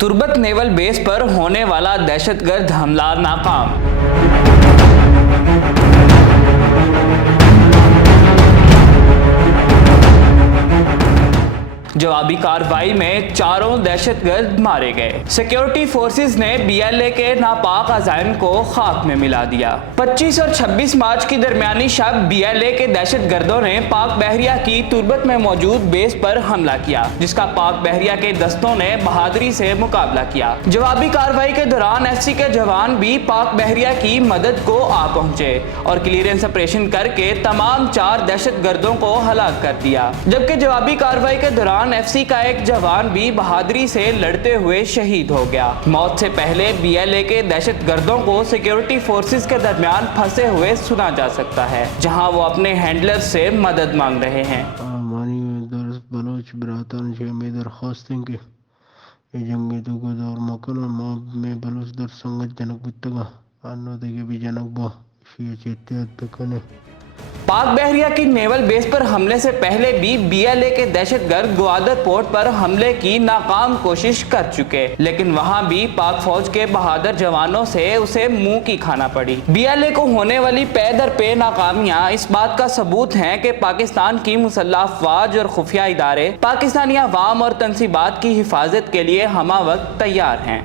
Turbat naval base पर होने वाला दहशतगर्द हमला नाकाम। जवाबी कार्रवाई में 4 दहशतगर्द मारे गए। सिक्योरिटी फोर्सेस ने BLA के नापाक अज़ाइम को खाक में मिला दिया। 25 और 26 मार्च की दरमियानी शब BLA के दहशतगर्दों ने पाक बहरिया की तुर्बत में मौजूद बेस पर हमला किया, जिसका पाक बहरिया के दस्तों ने बहादुरी से मुकाबला किया। जवाबी कार्रवाई के दौरान FC के जवान भी पाक बहरिया की मदद को आ पहुंचे और क्लियरेंस ऑपरेशन करके तमाम 4 दहशतगर्दों को हलाक कर दिया। जबकि जवाबी कार्रवाई के दौरान FC का एक जवान भी बहादुरी से लड़ते हुए शहीद हो गया। मौत से पहले BLA के दहशतगर्दों को सिक्योरिटी फोर्सेस के दरमियान फंसे हुए सुना जा सकता है, जहां वो अपने हैंडलर से मदद मांग रहे हैं। बलोच बरातान में दरख्वास्तें के जंगे तो और मकन में बलोच दर संगत जनक बितगा अन्नो देगे भी जनक बो शिया चेते तकने। पाक बहरिया की नेवल बेस पर हमले से पहले भी BLA के दहशतगर्द ग्वादर पोर्ट पर हमले की नाकाम कोशिश कर चुके, लेकिन वहां भी पाक फौज के बहादुर जवानों से उसे मुंह की खाना पड़ी। BLA को होने वाली पे दर पे नाकामियां इस बात का सबूत हैं कि पाकिस्तान की मुसल्लह अफवाज और खुफिया इदारे पाकिस्तानी अवाम और तनसीबात की हिफाजत के लिए हमा वक्त तैयार हैं।